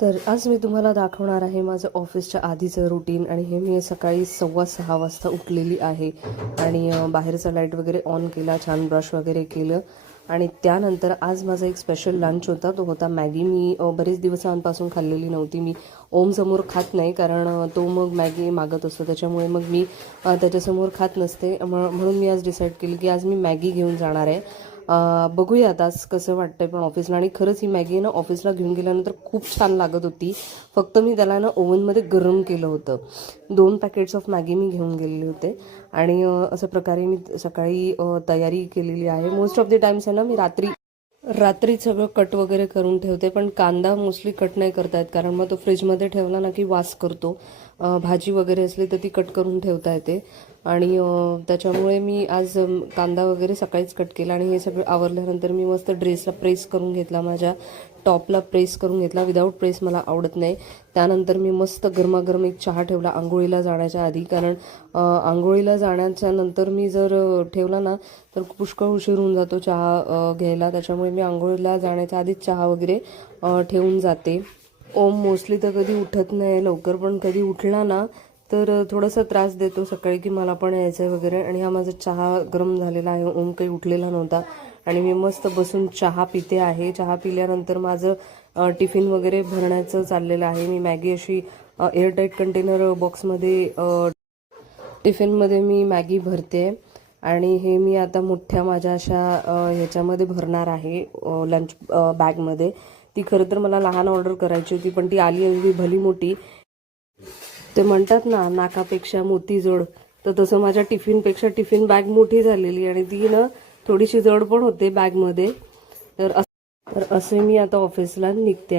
तर आज मी तुम्हाला दाखवणार आहे माझं ऑफिसच्या आधीचं रुटीन. आणि हे मी सकाळी 6:15 वाजता उठलेली आहे आणि बाहेरचा लाईट वगैरे ऑन केला, छान ब्रश वगैरे केलं. आणि त्यानंतर आज माझा एक स्पेशल लंच होता, तो होता मॅगी. मी बरेच दिवसांपासून खाल्लेली नव्हती. मी ओमसमोर खात नाही, कारण तो मग मॅगी मागत असतो, त्याच्यामुळे मग मी त्याच्यासमोर खात नसते. म्हणून मी आज डिसाईड केली की आज मी मॅगी घेऊन जाणार आहे. बघूया आता आज कसं वाटतंय पण ऑफिसला. आणि खरंच ही मॅगी ना ऑफिसला घेऊन गेल्यानंतर खूप छान लागत होती. फक्त मी त्याला ना ओव्हनमध्ये गरम केलं होतं. 2 पॅकेट्स ऑफ मॅगी मी घेऊन गेलेले होते. आणि अशा प्रकारे मी सकाळी तयारी केलेली आहे. मोस्ट ऑफ द टाइम्स आहे ना मी रात्री सगळं कट वगैरे करून ठेवते, पण कांदा मोस्टली कट नाही करता येत, कारण मग तो फ्रीजमध्ये ठेवला ना की वास करतो. भाजी वगैरे असली तर ती कट करून ठेवता येते. आणि त्याच्यामुळे मी आज कांदा वगैरे सकाळीच कट केला. आणि हे सगळं आवरल्यानंतर मी मस्त ड्रेसला प्रेस करून घेतला, माझ्या टॉपला प्रेस करून घेतला. विदाऊट प्रेस मला आवडत नाही. त्यानंतर मी मस्त गरमागरम एक चहा ठेवला आंघोळीला जाण्याच्या आधी, कारण आंघोळीला जाण्याच्या नंतर मी जर ठेवला ना तर पुष्कळ उशीर होऊन जातो चहा घ्यायला. त्याच्यामुळे मी आंघोळीला जाण्याच्या आधीच चहा वगैरे ठेवून जाते. ओम मोस्टली तर कधी उठत नाही लवकर, पण कधी उठला ना तर थोडासा त्रास देतो सकाळी की मला पण यायचं आहे वगैरे. आणि हा माझा चहा गरम झालेला आहे. ओम काही उठलेला नव्हता आणि मी मस्त बसून चहा पिते आहे. चहा पिल्यानंतर माझं टिफिन वगैरे भरण्याचं चाललेलं आहे. मी मॅगी अशी एअरटाईट कंटेनर बॉक्समध्ये टिफिनमध्ये मी मॅगी भरते. आणि हे मी आता मोठ्या माझ्या अशा ह्याच्यामध्ये भरणार आहे, लंच बॅगमध्ये. ती खरं तर मला लहान ऑर्डर करायची होती, पण ती आली एवढी भली मोठी. ते म्हणतात ना नाकापेक्षा मोती जड, तर तसं माझ्या टिफिनपेक्षा टिफिन बॅग मोठी झालेली. आणि ती ना थोडीशी जड पण होते बॅगमध्ये. तर असे मी आता ऑफिसला निघते.